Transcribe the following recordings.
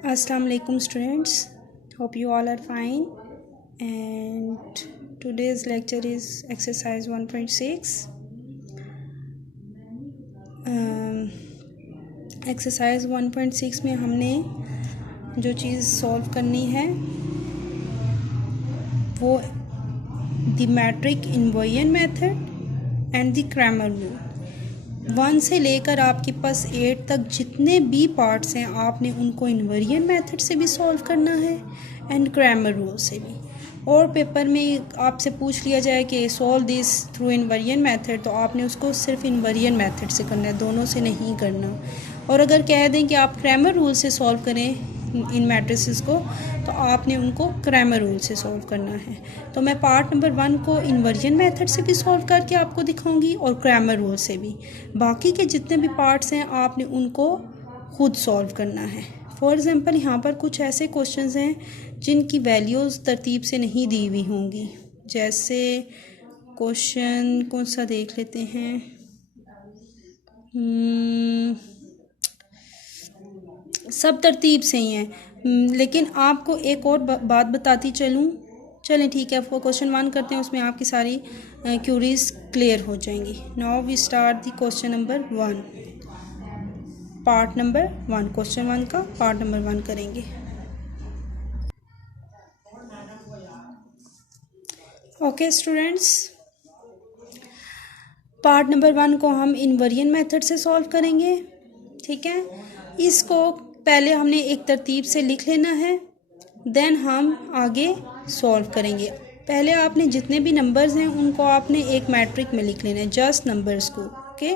Assalamu alaikum students, hope you all are fine, and today's lecture is exercise 1.6. Exercise 1.6 में हमने जो चीज़ solve करनी है वो the matrix inversion method and the Cramer rule. 1 से लेकर आपके पास 8 तक जितने भी पार्ट्स हैं आपने उनको इन्वर्जन मेथड से भी सॉल्व करना है एंड क्रैमर रूल से भी। और पेपर में आपसे पूछ लिया जाए कि solve this through inversion method, तो आपने उसको सिर्फ इन्वर्जन मेथड से करना है, दोनों से नहीं करना। और अगर कह दें कि आप क्रैमर रूल से सॉल्व करें इन मैट्रिसेस को, तो आपने उनको क्रैमर रूल से सॉल्व करना है। तो मैं पार्ट नंबर 1 को इन्वर्जन मेथड से भी सॉल्व करके आपको दिखाऊंगी और क्रैमर रूल से भी। बाकी के जितने भी पार्ट्स हैं आपने उनको खुद सॉल्व करना है। फॉर एग्ज़ाम्पल यहाँ पर कुछ ऐसे क्वेश्चंस हैं जिनकी वैल्यूज़ तरतीब से नहीं दी हुई होंगी। जैसे क्वेश्चन कौन सा देख लेते हैं, सब तरतीब से ही हैं, लेकिन आपको एक और बात बताती चलें ठीक है। आपको क्वेश्चन 1 करते हैं, उसमें आपकी सारी क्यूरीज क्लियर हो जाएंगी। Now we start the question number 1, part number 1। Question 1 का पार्ट नंबर 1 करेंगे। ओके स्टूडेंट्स, पार्ट नंबर 1 को हम इन्वर्जन मेथड से सॉल्व करेंगे, ठीक है। इसको पहले हमने एक तरतीब से लिख लेना है, देन हम आगे सॉल्व करेंगे। पहले आपने जितने भी नंबर्स हैं उनको आपने एक मैट्रिक में लिख लेना है, जस्ट नंबर्स को, ओके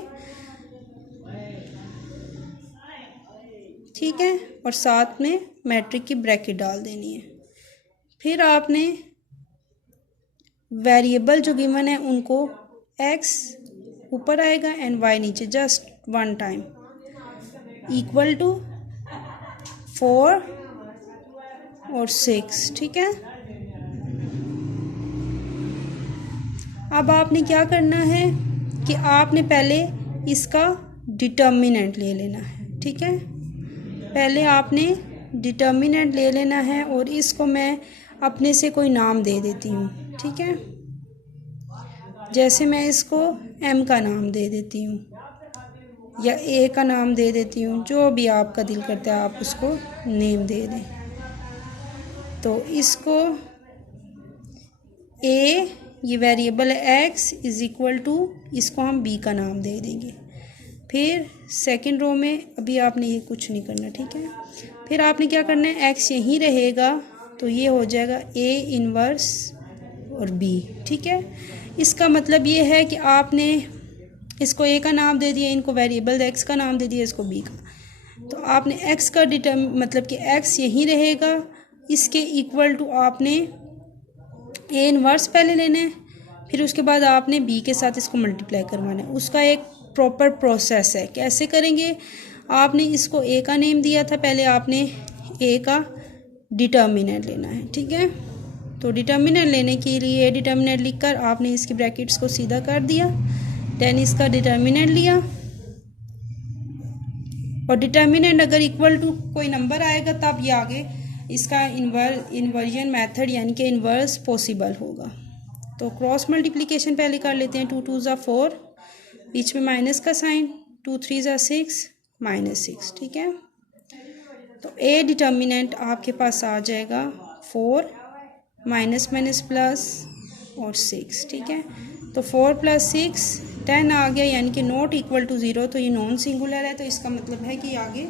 ठीक है। और साथ में मैट्रिक की ब्रैकेट डाल देनी है। फिर आपने वेरिएबल जो गिवन है उनको x ऊपर आएगा एंड y नीचे, जस्ट 1 टाइम, इक्वल टू 4 और 6, ठीक है। अब आपने क्या करना है कि आपने पहले इसका डिटर्मिनेंट ले लेना है, ठीक है। पहले आपने डिटर्मिनेंट ले लेना है और इसको मैं अपने से कोई नाम दे देती हूँ, ठीक है। जैसे मैं इसको m का नाम दे देती हूँ या a का नाम दे देती हूँ, जो भी आपका दिल करता है आप उसको नेम दे दें। तो इसको a, ये वेरिएबल है x इज़ इक्वल टू, इसको हम b का नाम दे देंगे। फिर सेकंड रो में अभी आपने ये कुछ नहीं करना, ठीक है। फिर आपने क्या करना है, x यहीं रहेगा तो ये हो जाएगा a इन्वर्स और b, ठीक है। इसका मतलब ये है कि आपने इसको a का नाम दे दिया, इनको वेरिएबल x का नाम दे दिया, इसको b का। तो आपने x का मतलब कि x यहीं रहेगा, इसके इक्वल टू आपने a इन्वर्स पहले लेना है, फिर उसके बाद आपने b के साथ इसको मल्टीप्लाई करवाना है। उसका एक प्रॉपर प्रोसेस है, कैसे करेंगे। आपने इसको a का नेम दिया था, पहले आपने a का डिटर्मिनेंट लेना है, ठीक है। तो डिटर्मिनेंट लेने के लिए डिटर्मिनेंट लिखकर आपने इसकी ब्रैकेट्स को सीधा कर दिया, देन इसका डिटर्मिनेंट लिया, और डिटर्मिनेंट अगर इक्वल टू कोई नंबर आएगा तब ये आगे इसका इन्वर्जन मेथड यानी कि इन्वर्स पॉसिबल होगा। तो क्रॉस मल्टीप्लिकेशन पहले कर लेते हैं। 2 2 ज़ा 4, बीच में माइनस का साइन, 2 3 ज़ा 6, -6, ठीक है। तो ए डिटर्मिनेंट आपके पास आ जाएगा 4 माइनस माइनस प्लस और 6, ठीक है। तो 4 + 6 10 आ गया, यानी कि नॉट इक्वल टू 0, तो ये नॉन सिंगुलर है, तो इसका मतलब है कि आगे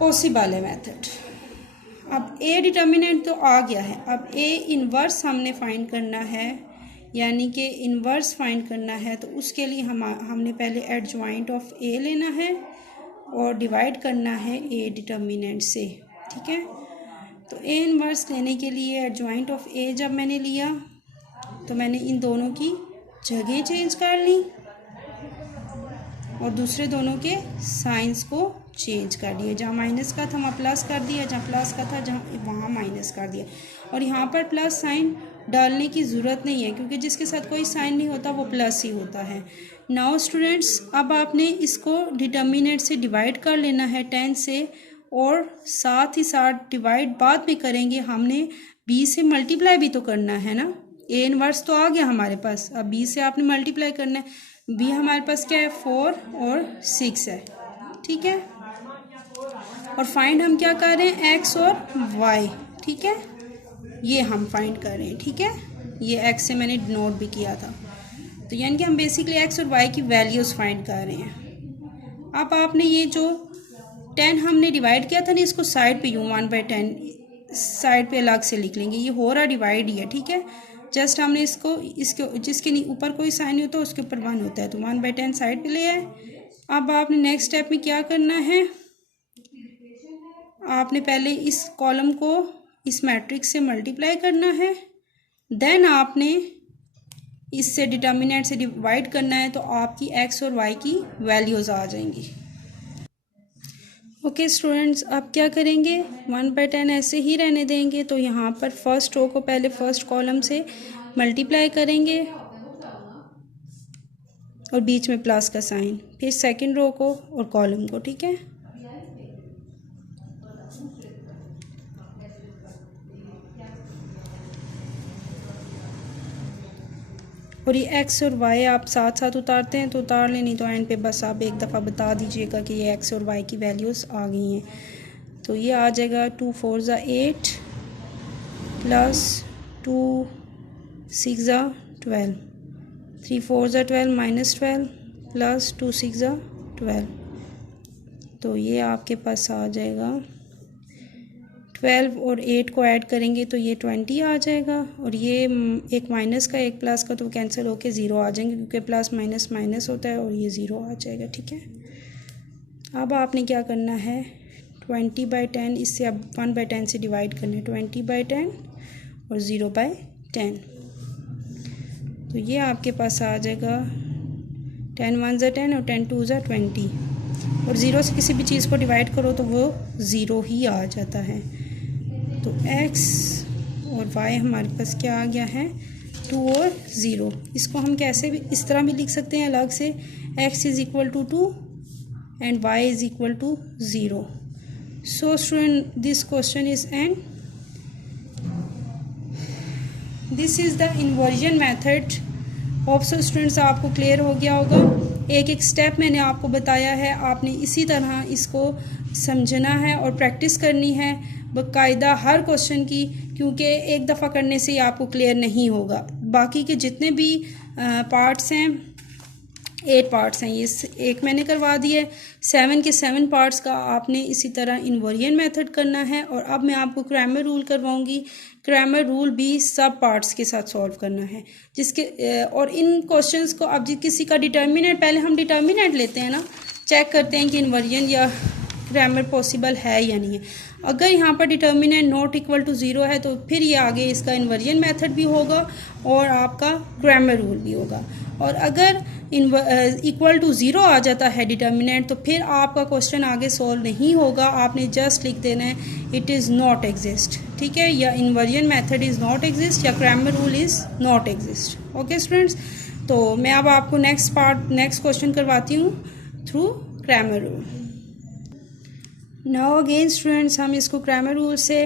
पॉसिबल है मेथड। अब ए डिटर्मिनेंट तो आ गया है, अब ए इन्वर्स हमने फाइंड करना है, यानी कि इन्वर्स फाइंड करना है। तो उसके लिए हमने पहले एडजॉइंट ऑफ ए लेना है और डिवाइड करना है ए डिटर्मिनेंट से, ठीक है। तो ए इन्वर्स लेने के लिए एडजॉइंट ऑफ ए जब मैंने लिया तो मैंने इन दोनों की जगह चेंज कर ली और दूसरे दोनों के साइंस को चेंज कर दिया। जहाँ माइनस का था वहाँ प्लस कर दिया, जहाँ प्लस का था जहाँ वहाँ माइनस कर दिया। और यहाँ पर प्लस साइन डालने की ज़रूरत नहीं है, क्योंकि जिसके साथ कोई साइन नहीं होता वो प्लस ही होता है। नाउ स्टूडेंट्स, अब आपने इसको डिटर्मिनेंट से डिवाइड कर लेना है 10 से, और साथ ही साथ डिवाइड बाद में करेंगे, हमने b से मल्टीप्लाई भी तो करना है ना। a इनवर्स तो आ गया हमारे पास, अब b से आपने मल्टीप्लाई करना है। b हमारे पास क्या है 4 और 6 है, ठीक है। और फाइंड हम क्या कर रहे हैं x और y, ठीक है, ये हम फाइंड कर रहे हैं, ठीक है। ये x से मैंने नोट भी किया था। तो यानी कि हम बेसिकली x और y की वैल्यूज़ फाइंड कर रहे हैं। अब आपने ये जो 10 हमने डिवाइड किया था ना, इसको साइड पे यूँ 1/10 साइड पे अलग से लिख लेंगे, ये हो रहा डिवाइड ही है, ठीक है। जस्ट हमने इसको इसके जिसके ऊपर कोई साइन नहीं होता उसके ऊपर 1 होता है, तो 1/10 साइड पे ले आए। अब आपने नेक्स्ट स्टेप में क्या करना है, आपने पहले इस कॉलम को इस मैट्रिक्स से मल्टीप्लाई करना है, देन आपने इससे डिटर्मिनेंट से डिवाइड करना है, तो आपकी x और y की वैल्यूज़ आ जाएंगी। ओके स्टूडेंट्स, अब क्या करेंगे 1/10 ऐसे ही रहने देंगे। तो यहाँ पर फर्स्ट रो को पहले फर्स्ट कॉलम से मल्टीप्लाई करेंगे और बीच में प्लस का साइन, फिर सेकंड रो को और कॉलम को, ठीक है। और ये x और y आप साथ साथ उतारते हैं तो उतार लें, नहीं तो एंड पे बस आप एक दफ़ा बता दीजिएगा कि ये x और y की वैल्यूज़ आ गई हैं। तो ये आ जाएगा 2 4 ज़ा 8 प्लस 2 6 ज़ा 12, 3 4 ज़ा 12 माइनस 12 प्लस 2 6 ज़ा 12। तो ये आपके पास आ जाएगा 12 और 8 को ऐड करेंगे तो ये 20 आ जाएगा, और ये एक माइनस का एक प्लस का तो कैंसिल होके 0 आ जाएंगे, क्योंकि प्लस माइनस माइनस होता है और ये 0 आ जाएगा, ठीक है। अब आपने क्या करना है 20/10 इससे अब 1/10 से डिवाइड करना है, 20/10 और 0/10। तो ये आपके पास आ जाएगा 10 1 ज़ा 10 और 10 2 ज़ा 20, और 0 से किसी भी चीज़ को डिवाइड करो तो वो 0 ही आ जाता है। तो x और y हमारे पास क्या आ गया है 2 और 0। इसको हम कैसे भी इस तरह भी लिख सकते हैं अलग से, x = 2 and y = 0। So student this question is and this is the inversion method. Hope so students आपको क्लियर हो गया होगा। एक एक स्टेप मैंने आपको बताया है, आपने इसी तरह इसको समझना है और प्रैक्टिस करनी है बाकायदा हर क्वेश्चन की, क्योंकि एक दफ़ा करने से ही आपको क्लियर नहीं होगा। बाकी के जितने भी पार्ट्स हैं 8 पार्ट्स हैं, ये एक मैंने करवा दिए, 7 के 7 पार्ट्स का आपने इसी तरह इन्वर्जन मेथड करना है। और अब मैं आपको क्रैमर रूल करवाऊंगी, क्रैमर रूल भी सब पार्ट्स के साथ सॉल्व करना है, जिसके और इन क्वेश्चंस को अब किसी का डिटर्मिनेंट, पहले हम डिटर्मिनेंट लेते हैं ना, चेक करते हैं कि इन्वर्जन या क्रैमर पॉसिबल है या नहीं है। अगर यहाँ पर डिटर्मिनेंट नॉट इक्वल टू 0 है तो फिर ये आगे इसका इन्वर्जन मेथड भी होगा और आपका क्रैमर रूल भी होगा। और अगर इक्वल टू 0 आ जाता है डिटर्मिनेंट, तो फिर आपका क्वेश्चन आगे सॉल्व नहीं होगा, आपने जस्ट लिख देना है इट इज़ नॉट एग्जिस्ट, ठीक है, या inversion method is not exist या Cramer rule is not exist. Okay students, तो मैं अब आपको नेक्स्ट क्वेश्चन करवाती हूँ through Cramer rule. Now again students हम इसको क्रैमर रूल से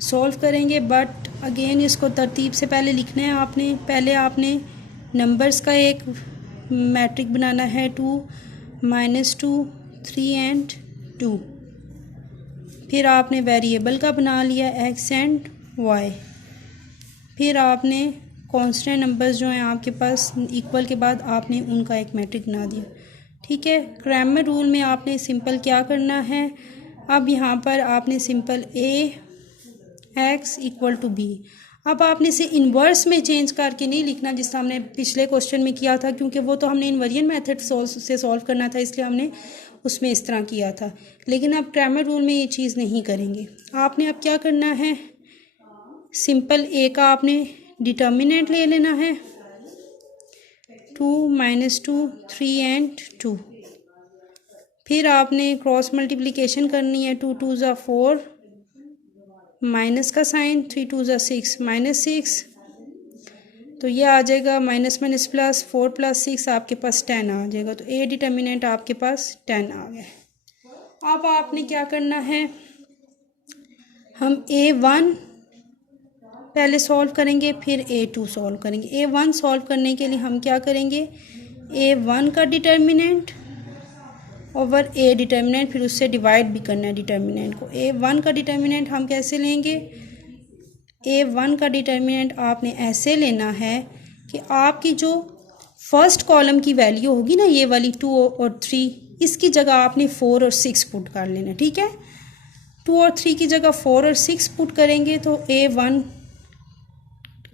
सॉल्व करेंगे, बट अगेन इसको तरतीब से पहले लिखना है आपने। पहले आपने नंबर्स का एक मैट्रिक बनाना है 2 -2 3 and 2। फिर आपने वेरिएबल का बना लिया x and y। फिर आपने कांस्टेंट नंबर्स जो हैं आपके पास इक्वल के बाद आपने उनका एक मैट्रिक बना दिया, ठीक है। क्रैमर रूल में आपने सिंपल क्या करना है, अब यहाँ पर आपने सिंपल x = b। अब आपने इसे इन्वर्स में चेंज करके नहीं लिखना जिस तरह हमने पिछले क्वेश्चन में किया था, क्योंकि वो तो हमने इन्वर्जन मेथड से सॉल्व करना था, इसलिए हमने उसमें इस तरह किया था। लेकिन अब क्रैमर रूल में ये चीज़ नहीं करेंगे। आपने अब क्या करना है, सिंपल a का आपने डिटर्मिनेंट ले लेना है 2 -2 3 and 2। फिर आपने क्रॉस मल्टीप्लिकेशन करनी है, 2 2 ज़ा 4 माइनस का साइन, 3 2 ज़ा 6 -6। तो ये आ जाएगा माइनस माइनस प्लस, 4 + 6 आपके पास 10 आ जाएगा। तो ए डिटर्मिनेंट आपके पास 10 आ गया। अब आपने क्या करना है, हम A1 पहले सॉल्व करेंगे, फिर A2 सॉल्व करेंगे। A1 सॉल्व करने के लिए हम क्या करेंगे, A1 का डिटर्मिनेंट ओवर A डिटर्मिनेंट, फिर उससे डिवाइड भी करना है डिटर्मिनेंट को। A1 का डिटर्मिनेंट हम कैसे लेंगे, A1 का डिटर्मिनेंट आपने ऐसे लेना है कि आपकी जो फर्स्ट कॉलम की वैल्यू होगी ना, ये वाली 2 और 3, इसकी जगह आपने 4 और 6 पुट कर लेना, ठीक है। 2 और 3 की जगह 4 और 6 पुट करेंगे तो A1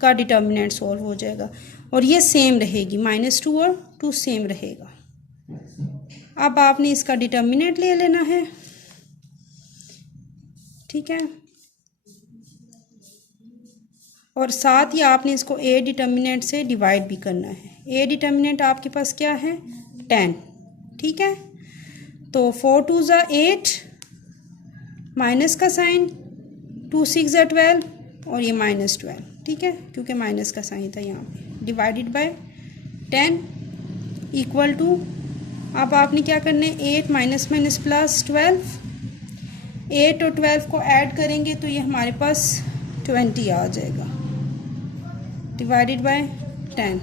का डिटर्मिनेंट सॉल्व हो जाएगा, और ये सेम रहेगी, -2 और 2 सेम रहेगा। अब आपने इसका डिटर्मिनेंट ले लेना है, ठीक है, और साथ ही आपने इसको A डिटर्मिनेंट से डिवाइड भी करना है। A डिटर्मिनेंट आपके पास क्या है, 10, ठीक है। तो 4 2 ज़ा 8, माइनस का साइन, 2 6 ज़ा 12, और ये -12, ठीक है, क्योंकि माइनस का साइन था यहाँ पे, डिवाइडेड बाय 10 इक्वल टू, अब आपने क्या करना है, 8 माइनस माइनस प्लस 12, 8 और 12 को ऐड करेंगे तो ये हमारे पास 20 आ जाएगा, डिवाइडेड बाय 10।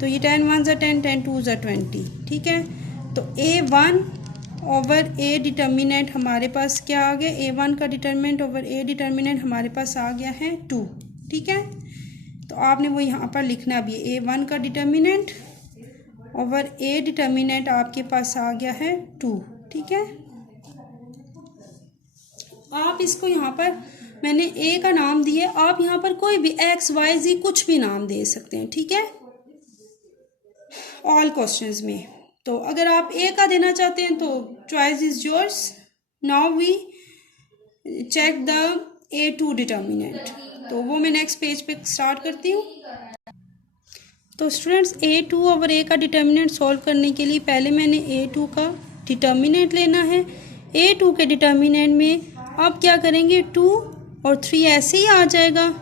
तो ये 10 1 ज़ा 10, 10 2 ज़ा 20, ठीक है। तो A1 ओवर A डिटर्मिनेंट हमारे पास क्या आ गया, A1 का डिटर्मिनेंट ओवर A डिटर्मिनेंट हमारे पास आ गया है 2, ठीक है। तो आपने वो यहाँ पर लिखना भी है, A1 का डिटर्मिनेंट ओवर A डिटर्मिनेंट आपके पास आ गया है 2, ठीक है। आप इसको यहाँ पर मैंने A का नाम दिया, आप यहाँ पर कोई भी X Y Z कुछ भी नाम दे सकते हैं, ठीक है, ऑल क्वेश्चंस में। तो अगर आप A का देना चाहते हैं तो choice is yours. Now we check the A2 determinant, तो वो मैं नेक्स्ट पेज पे स्टार्ट करती हूँ। तो स्टूडेंट्स, A2 ओवर A का डिटर्मिनेंट सॉल्व करने के लिए पहले मैंने A2 का डिटर्मिनेंट लेना है। A2 के डिटर्मिनेंट में अब क्या करेंगे, 2 और 3 ऐसे ही आ जाएगा,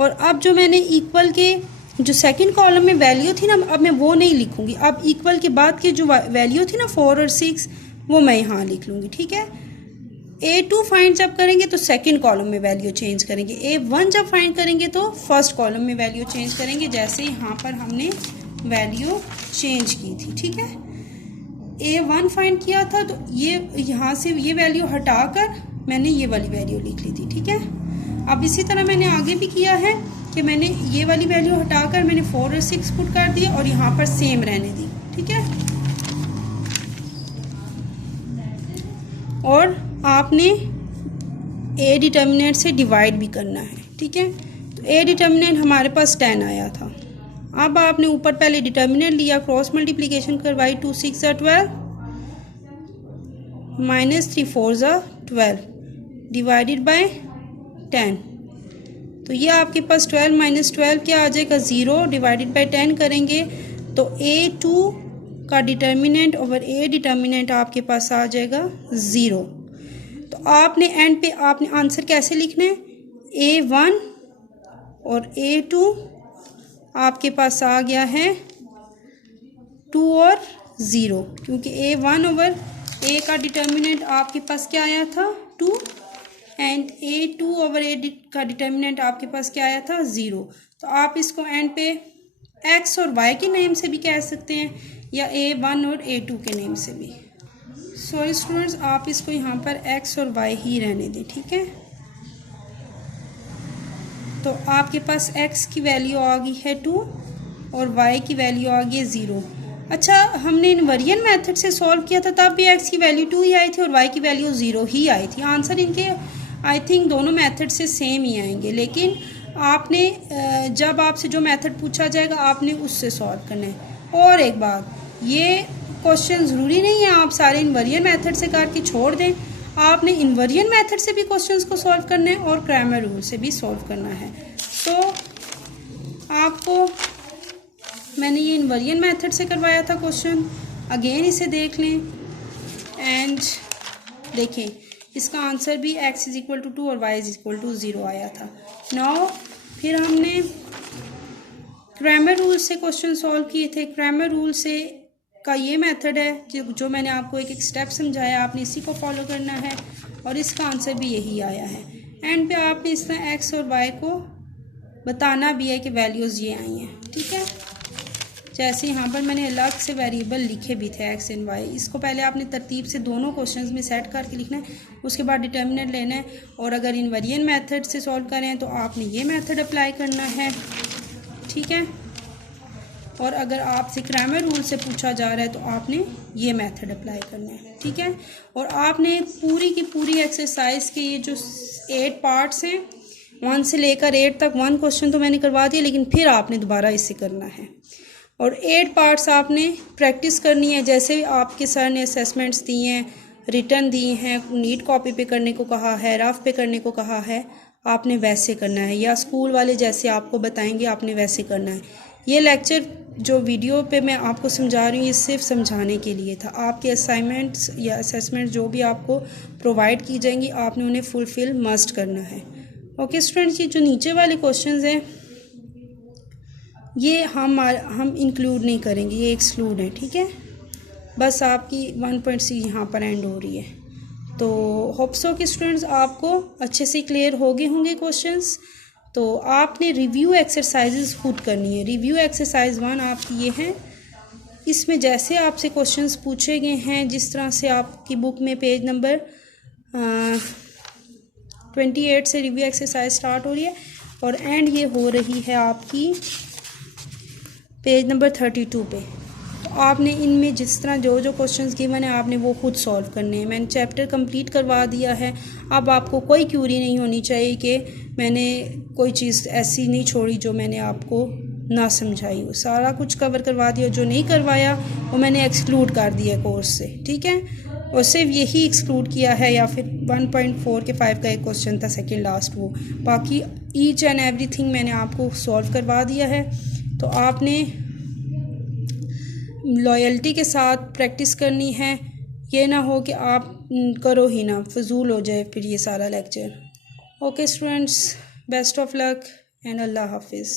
और अब जो मैंने इक्वल के जो सेकंड कॉलम में वैल्यू थी ना, अब मैं वो नहीं लिखूंगी, अब इक्वल के बाद की जो वैल्यू थी ना 4 और 6, वो मैं यहाँ लिख लूँगी, ठीक है। A2 फाइंड जब करेंगे तो सेकंड कॉलम में वैल्यू चेंज करेंगे, A1 जब फाइंड करेंगे तो फर्स्ट कॉलम में वैल्यू चेंज करेंगे, जैसे यहाँ पर हमने वैल्यू चेंज की थी, ठीक है। A1 फाइंड किया था तो ये यहाँ से ये वैल्यू हटाकर मैंने ये वाली वैल्यू लिख ली थी, ठीक है। अब इसी तरह मैंने आगे भी किया है कि मैंने ये वाली वैल्यू हटाकर मैंने 4 और 6 पुट कर दिया और यहाँ पर सेम रहने दी, ठीक है। और आपने A डिटर्मिनेंट से डिवाइड भी करना है, ठीक है। तो A डिटर्मिनेंट हमारे पास 10 आया था। अब आपने ऊपर पहले डिटर्मिनेंट लिया, क्रॉस मल्टीप्लिकेशन करवाई, 2 6 ज़ा 12, -3 4 ज़ा 12, डिवाइडेड बाय 10। तो ये आपके पास 12 माइनस 12 क्या आ जाएगा, 0, डिवाइडेड बाय 10 करेंगे तो A2 का डिटर्मिनेंट ओवर A डिटर्मिनेंट आपके पास आ जाएगा 0। तो आपने एंड पे आपने आंसर कैसे लिखना है, A1 और A2 आपके पास आ गया है 2 और 0, क्योंकि A1 ओवर A का डिटर्मिनेंट आपके पास क्या आया था, 2, एंड A2 ओवर A का डिटर्मिनेंट आपके पास क्या आया था, 0। तो आप इसको एंड पे X और Y के नेम से भी कह सकते हैं, या A1 और A2 के नेम से भी। सॉरी स्टूडेंट्स, आप इसको यहाँ पर X और Y ही रहने दें, ठीक है। तो आपके पास X की वैल्यू आ गई है 2 और Y की वैल्यू आ गई है 0। अच्छा, हमने इनवर्जन मेथड से सॉल्व किया था तब भी X की वैल्यू 2 ही आई थी और Y की वैल्यू 0 ही आई थी। आंसर इनके आई थिंक दोनों मेथड से सेम ही आएंगे, लेकिन आपने जब आपसे जो मेथड पूछा जाएगा आपने उससे सॉल्व करना है। और एक बात, ये क्वेश्चन ज़रूरी नहीं है आप सारे इनवर्जन मेथड से करके छोड़ दें, आपने इनवर्जन मेथड से भी क्वेश्चंस को सॉल्व करना है और क्रैमर रूल से भी सॉल्व करना है। तो आपको मैंने ये इनवर्जन मेथड से करवाया था क्वेश्चन, अगेन इसे देख लें एंड देखें, इसका आंसर भी x इज इक्वल टू 2 और y इज इक्वल टू 0 आया था। नाउ फिर हमने क्रैमर रूल से क्वेश्चन सॉल्व किए थे। क्रैमर रूल से का ये मेथड है जो मैंने आपको एक एक स्टेप समझाया, आपने इसी को फॉलो करना है और इसका आंसर भी यही आया है। एंड पे आपने इस तरह एक्स और वाई को बताना भी है कि वैल्यूज़ ये आई हैं, ठीक है। जैसे यहाँ पर मैंने अलग से वेरिएबल लिखे भी थे एक्स एंड वाई, इसको पहले आपने तरतीब से दोनों क्वेश्चंस में सेट करके लिखना है, उसके बाद डिटर्मिनेंट लेना है। और अगर इनवेरिएंट मेथड से सॉल्व करें तो आपने ये मेथड अप्लाई करना है, ठीक है। और अगर आपसे क्रैमर रूल से पूछा जा रहा है तो आपने ये मेथड अप्लाई करना है, ठीक है। और आपने पूरी की पूरी एक्सरसाइज के ये जो 8 पार्ट्स हैं 1 से लेकर 8 तक, 1 क्वेश्चन तो मैंने करवा दिया, लेकिन फिर आपने दोबारा इससे करना है। और 8 पार्ट्स आपने प्रैक्टिस करनी है। जैसे आपके सर ने असेसमेंट्स दिए हैं, रिटर्न दिए हैं, नीट कॉपी पे करने को कहा है, रफ पे करने को कहा है, आपने वैसे करना है, या स्कूल वाले जैसे आपको बताएंगे आपने वैसे करना है। ये लेक्चर जो वीडियो पे मैं आपको समझा रही हूँ ये सिर्फ समझाने के लिए था। आपके असाइनमेंट्स या असेसमेंट जो भी आपको प्रोवाइड की जाएंगी आपने उन्हें फुलफ़िल मस्ट करना है। ओके स्टूडेंट्स, ये जो नीचे वाले क्वेश्चंस हैं ये हम इंक्लूड नहीं करेंगे, ये एक्सक्लूड है, ठीक है। बस आपकी 1.c यहाँ पर एंड हो रही है। तो होप सो कि स्टूडेंट्स आपको अच्छे से क्लियर हो गए होंगे क्वेश्चंस। तो आपने रिव्यू एक्सरसाइजेज खुद करनी है। रिव्यू एक्सरसाइज 1 आपकी ये है, इसमें जैसे आपसे क्वेश्चंस पूछे गए हैं, जिस तरह से आपकी बुक में पेज नंबर 28 से रिव्यू एक्सरसाइज स्टार्ट हो रही है और एंड ये हो रही है आपकी पेज नंबर 32 पे। तो आपने इनमें जिस तरह जो जो क्वेश्चंस गिवन है आपने वो खुद सॉल्व करने हैं। मैंने चैप्टर कंप्लीट करवा दिया है, अब आपको कोई क्यूरी नहीं होनी चाहिए कि मैंने कोई चीज़ ऐसी नहीं छोड़ी जो मैंने आपको ना समझाई हो। सारा कुछ कवर करवा दिया, जो नहीं करवाया वो मैंने एक्सक्लूड कर दिया कोर्स से, ठीक है। और सिर्फ यही एक्सक्लूड किया है, या फिर 1.4 के 5 का एक क्वेश्चन था सेकेंड लास्ट, वो बाकी ईच एंड एवरीथिंग मैंने आपको सॉल्व करवा दिया है। तो आपने लॉयल्टी के साथ प्रैक्टिस करनी है, ये ना हो कि आप करो ही ना, फजूल हो जाए फिर ये सारा lecture. Okay students, best of luck and अल्लाह हाफिज़।